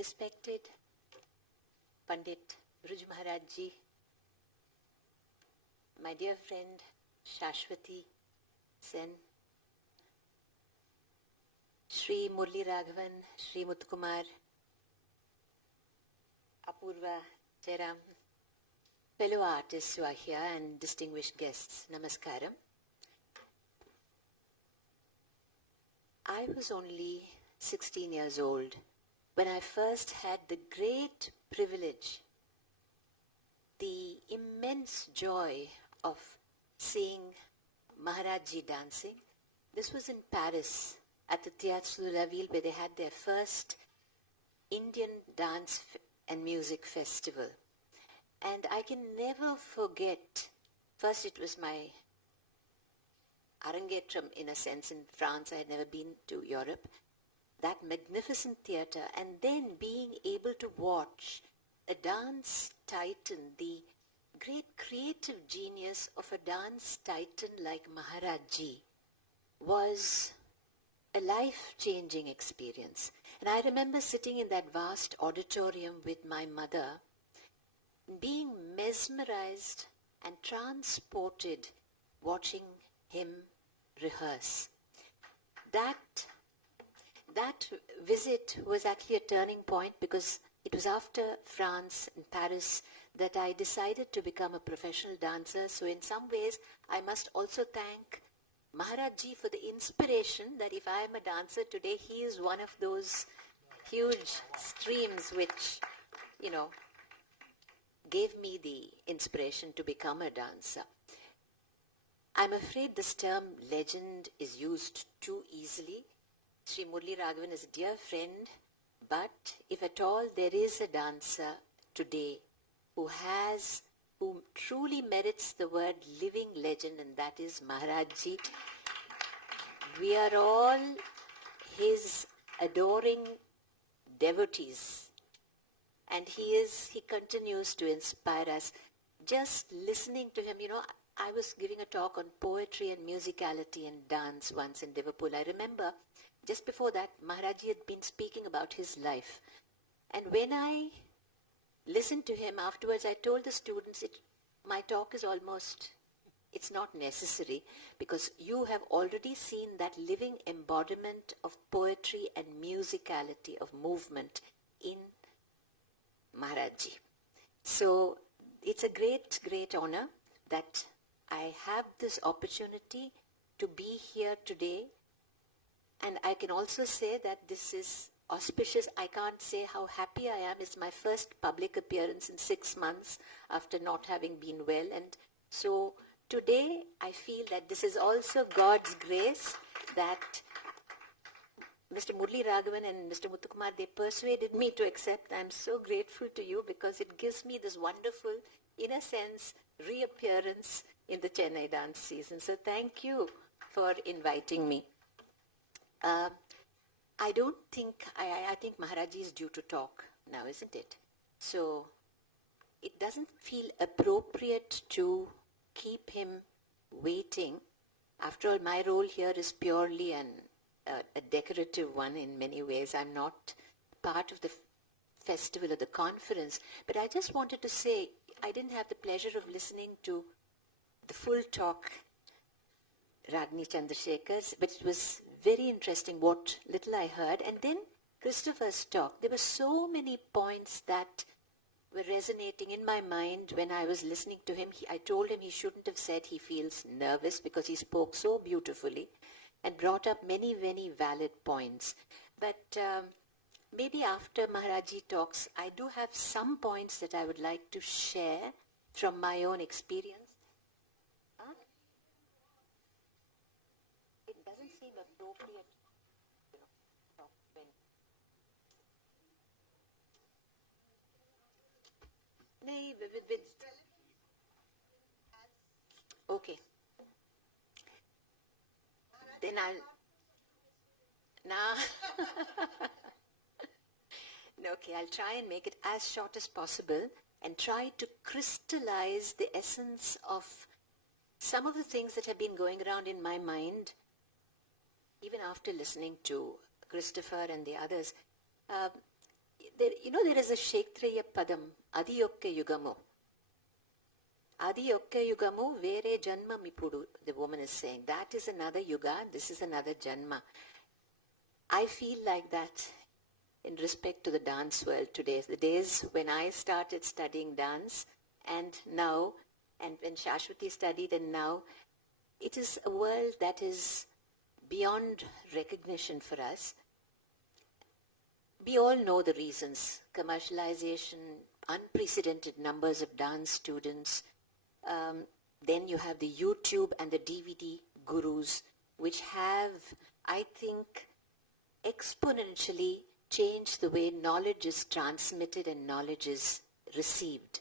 Respected Pandit Bruj Maharaj Ji, my dear friend Shashwati Sen, Shri Murli Raghavan, Shri Muthukumar, Apoorva Jayaraman, fellow artists who are here and distinguished guests, Namaskaram. I was only 16 years old when I first had the great privilege, the immense joy of seeing Maharaj Ji dancing. This was in Paris at the Théâtre de la Ville, where they had their first Indian dance and music festival. And I can never forget, first it was my Arangetram in a sense in France. I had never been to Europe. That magnificent theatre, and then being able to watch a dance titan, the great creative genius of a dance titan like Maharaj Ji, was a life-changing experience. And I remember sitting in that vast auditorium with my mother, being mesmerized and transported watching him rehearse. That visit was actually a turning point, because it was after France and Paris that I decided to become a professional dancer. So in some ways, I must also thank Maharaj Ji for the inspiration that if I am a dancer today, he is one of those huge streams which, gave me the inspiration to become a dancer. I'm afraid this term legend is used too easily. Sri Murli Raghavan is a dear friend, but if at all there is a dancer today who truly merits the word living legend, and that is Maharaj Ji. We are all his adoring devotees, and he continues to inspire us. Just listening to him, I was giving a talk on poetry and musicality and dance once in Liverpool. I remember just before that, Maharaj Ji had been speaking about his life. And when I listened to him afterwards, I told the students, my talk is it's not necessary, because you have already seen that living embodiment of poetry and musicality, of movement in Maharaj Ji. So it's a great, great honor that I have this opportunity to be here today. And I can also say that this is auspicious. I can't say how happy I am. It's my first public appearance in 6 months after not having been well. And so today I feel that this is also God's grace that Mr. Murli Raghavan and Mr. Muthukumar, they persuaded me to accept. I'm so grateful to you, because it gives me this wonderful, in a sense, reappearance in the Chennai dance season. So thank you for inviting me. I don't think, I think Maharaj Ji is due to talk now, isn't it? So it doesn't feel appropriate to keep him waiting. After all, my role here is purely a decorative one in many ways. I'm not part of the festival or the conference, but I just wanted to say, I didn't have the pleasure of listening to the full talk, Ragini Chandrasekhar's, but it was very interesting what little I heard. And then Christopher's talk, there were so many points that were resonating in my mind when I was listening to him. I told him he shouldn't have said he feels nervous, because he spoke so beautifully and brought up many, many valid points. But maybe after Maharaj Ji talks, I do have some points that I would like to share from my own experience. It doesn't seem appropriate. Okay. Then Okay, I'll try and make it as short as possible and try to crystallize the essence of some of the things that have been going around in my mind, even after listening to Christopher and the others. there is a Kshetriya Padam, Adiyokke Yugamu. Adiyokke Yugamu, Vere Janma Mipudu, the woman is saying. That is another yuga, this is another Janma. I feel like that in respect to the dance world today. The days when I started studying dance and now, and when Shashwati studied and now, it is a world that is beyond recognition for us. We all know the reasons: commercialization, unprecedented numbers of dance students. Then you have the YouTube and the DVD gurus, which have, I think, exponentially changed the way knowledge is transmitted and knowledge is received.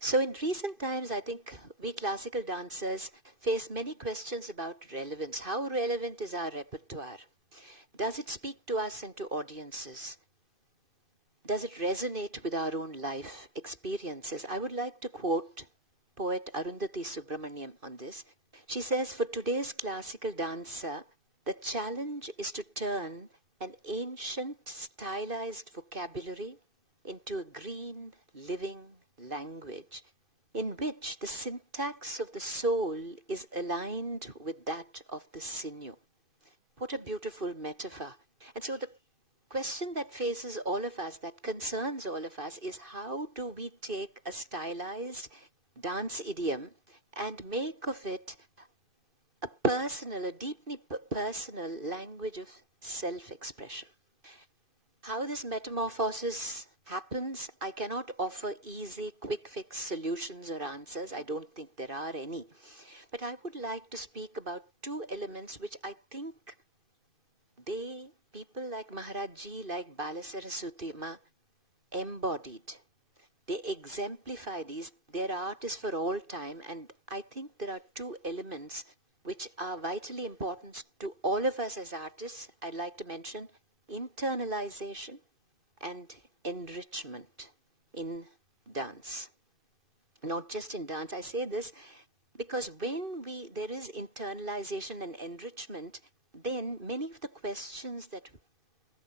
So in recent times, I think we classical dancers face many questions about relevance. How relevant is our repertoire? Does it speak to us and to audiences? Does it resonate with our own life experiences? I would like to quote poet Arundhati Subramaniam on this. She says, for today's classical dancer, the challenge is to turn an ancient stylized vocabulary into a green, living language in which the syntax of the soul is aligned with that of the sinew. What a beautiful metaphor. And so the question that faces all of us, that concerns all of us, is how do we take a stylized dance idiom and make of it a personal, a deeply personal language of self-expression. How this metamorphosis happens, I cannot offer easy, quick fix solutions or answers. I don't think there are any. But I would like to speak about two elements which I think people like Maharajji, like Balasaraswati Ma, embodied. They exemplify these. Their art is for all time, and I think there are two elements which are vitally important to all of us as artists. I'd like to mention internalization and enrichment in dance. Not just in dance. I say this because when there is internalization and enrichment, then many of the questions that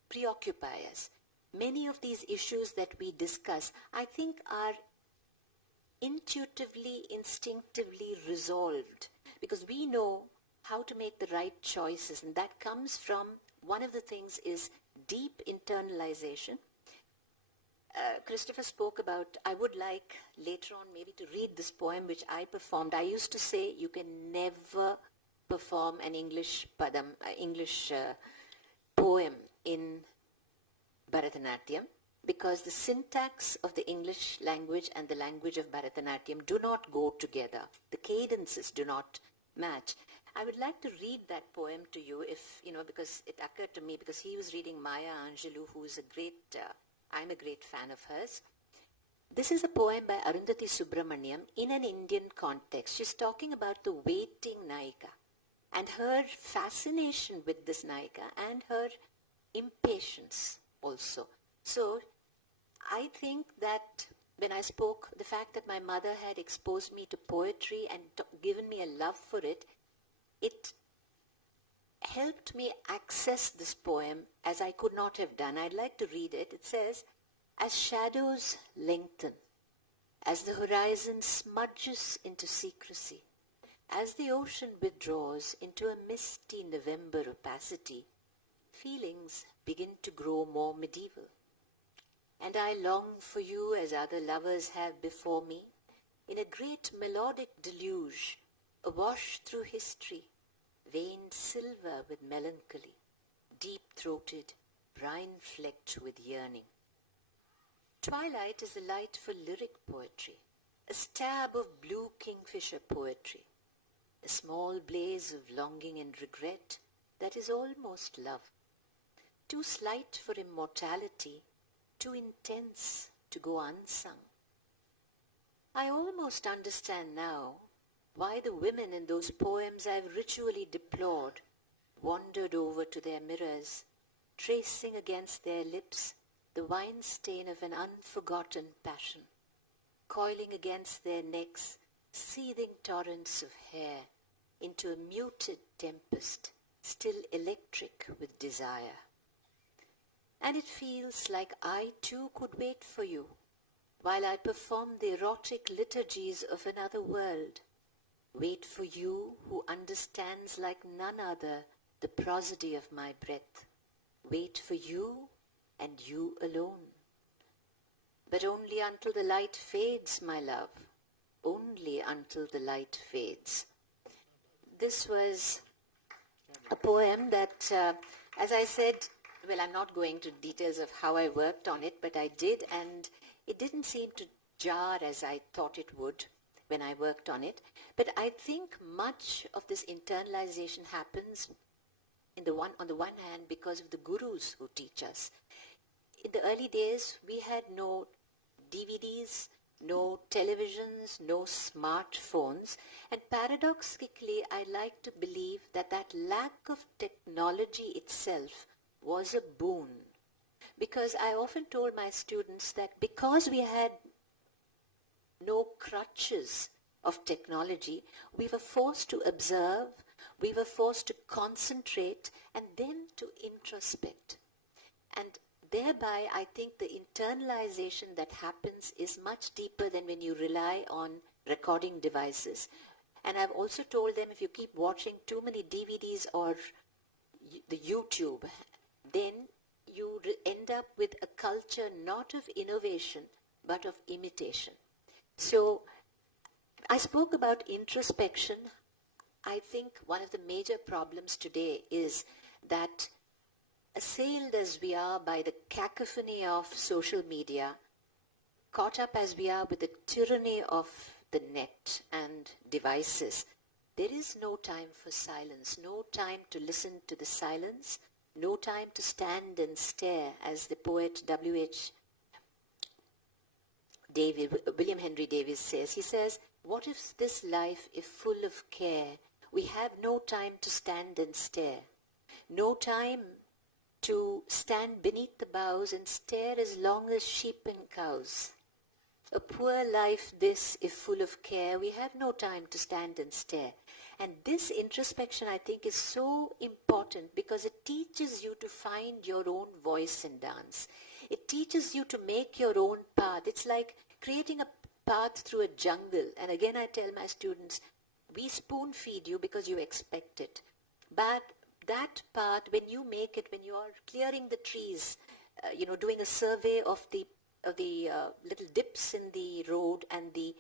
preoccupy us, many of these issues that we discuss, I think are intuitively, instinctively resolved because we know how to make the right choices, and that comes from, one of the things is deep internalization. Christopher spoke about, I would like later on maybe to read this poem which I performed. I used to say you can never perform an English poem in Bharatanatyam because the syntax of the English language and the language of Bharatanatyam do not go together. The cadences do not match. I would like to read that poem to you because it occurred to me because he was reading Maya Angelou, who is I'm a great fan of hers. This is a poem by Arundhati Subramaniam in an Indian context. She's talking about the waiting Naika and her fascination with this Naika and her impatience also. So I think that when I spoke, the fact that my mother had exposed me to poetry and given me a love for it, it helped me access this poem as I could not have done. I'd like to read it. It says, as shadows lengthen, as the horizon smudges into secrecy, as the ocean withdraws into a misty November opacity, feelings begin to grow more medieval. And I long for you as other lovers have before me, in a great melodic deluge, awash through history, veined silver with melancholy, deep-throated, brine-flecked with yearning. Twilight is the light for lyric poetry, a stab of blue kingfisher poetry, a small blaze of longing and regret that is almost love, too slight for immortality, too intense to go unsung. I almost understand now why the women in those poems I've ritually deplored wandered over to their mirrors, tracing against their lips the wine stain of an unforgotten passion, coiling against their necks seething torrents of hair into a muted tempest, still electric with desire. and it feels like I too could wait for you while I perform the erotic liturgies of another world. Wait for you who understands like none other the prosody of my breath. Wait for you and you alone. But only until the light fades, my love. Only until the light fades. This was a poem that, as I said, well, I'm not going to details of how I worked on it, but I did, and it didn't seem to jar as I thought it would when I worked on it. But I think much of this internalization happens on the one hand because of the gurus who teach us. In the early days, we had no DVDs, no televisions, no smartphones, and paradoxically, I like to believe that that lack of technology itself was a boon. Because I often told my students that because we had no crutches of technology, we were forced to observe, we were forced to concentrate, and then to introspect. And thereby, I think the internalization that happens is much deeper than when you rely on recording devices. And I've also told them if you keep watching too many DVDs or the YouTube, then you end up with a culture not of innovation, but of imitation. So I spoke about introspection. I think one of the major problems today is that assailed as we are by the cacophony of social media, caught up as we are with the tyranny of the net and devices, there is no time for silence, no time to listen to the silence, no time to stand and stare, as the poet William Henry Davies says. He says, "What if this life is full of care? We have no time to stand and stare, no time to stand beneath the boughs and stare as long as sheep and cows. A poor life this, if full of care, we have no time to stand and stare." And this introspection, I think, is so important because it teaches you to find your own voice in dance. It teaches you to make your own path. It's like creating a path through a jungle. And again, I tell my students, we spoon feed you because you expect it. But that path, when you make it, when you are clearing the trees, doing a survey of the little dips in the road and the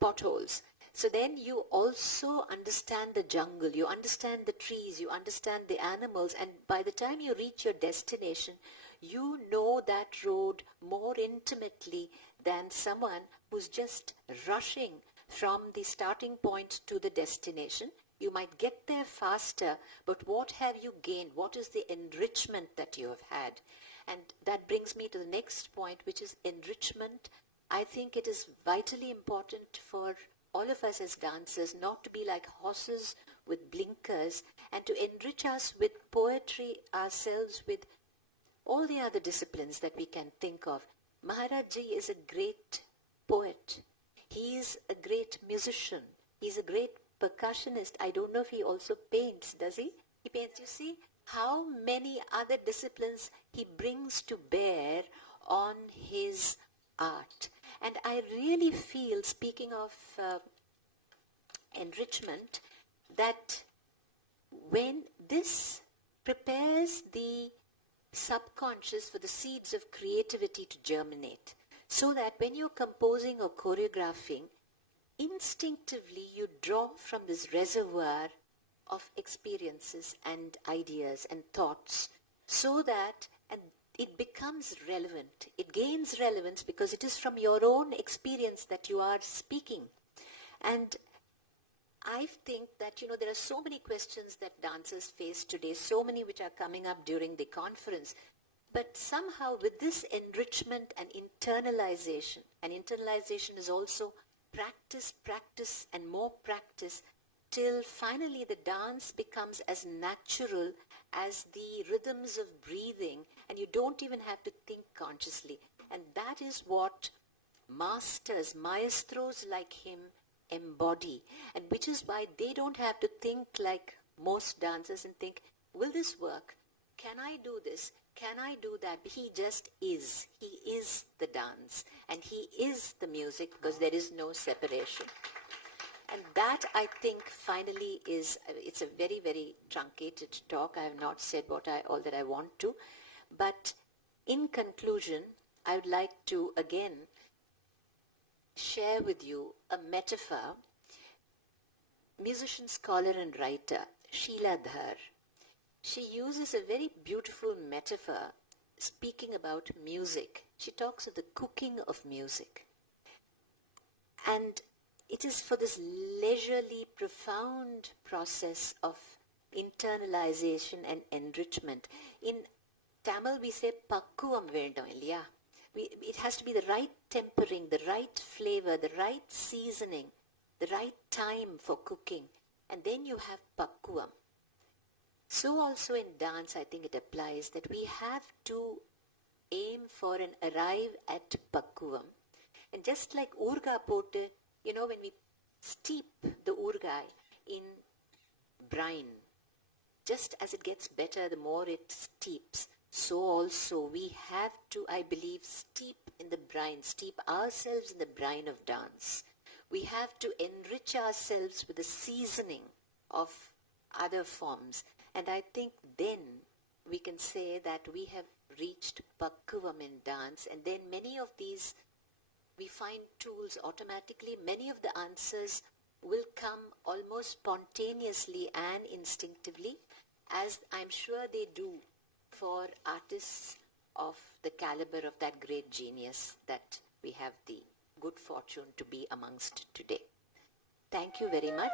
potholes. So then you also understand the jungle, you understand the trees, you understand the animals, and by the time you reach your destination, you know that road more intimately than someone who's just rushing from the starting point to the destination. You might get there faster, but what have you gained? What is the enrichment that you have had? And that brings me to the next point, which is enrichment. I think it is vitally important for all of us as dancers not to be like horses with blinkers and to enrich us with poetry ourselves, with all the other disciplines that we can think of. Maharaj Ji is a great poet. He is a great musician. He's a great percussionist. I don't know if he also paints, does he? He paints. You see how many other disciplines he brings to bear on his art. And I really feel, speaking of enrichment, that when this prepares the subconscious for the seeds of creativity to germinate, so that when you're composing or choreographing, instinctively you draw from this reservoir of experiences and ideas and thoughts, so that it becomes relevant. It gains relevance because it is from your own experience that you are speaking. And I think that, there are so many questions that dancers face today, so many which are coming up during the conference. But somehow with this enrichment and internalization is also practice, and more practice, till finally the dance becomes as natural as the rhythms of breathing, and you don't even have to think consciously. And that is what maestros like him embody, and which is why they don't have to think like most dancers and think, will this work? can I do this? Can I do that? He just is. He is the dance and he is the music because there is no separation. And that, I think, finally is, it's a very, very truncated talk. I have not said all that I want to. But in conclusion, I would like to again share with you a metaphor. Musician, scholar and writer Sheila Dhar, she uses a very beautiful metaphor speaking about music. She talks of the cooking of music. And it is for this leisurely, profound process of internalization and enrichment. In Tamil, we say pakkuvam vendam, illaya? It has to be the right tempering, the right flavor, the right seasoning, the right time for cooking. And then you have pakkuvam. So also in dance, I think it applies that we have to aim for and arrive at pakkuvam. And just like urga potu, you know, when we steep the urgai in brine, just as it gets better, the more it steeps, so also we have to, I believe, steep in the brine, steep ourselves in the brine of dance. We have to enrich ourselves with the seasoning of other forms. And I think then we can say that we have reached pakkuvam in dance, and then many of these we find tools automatically. Many of the answers will come almost spontaneously and instinctively, as I'm sure they do for artists of the caliber of that great genius that we have the good fortune to be amongst today. Thank you very much.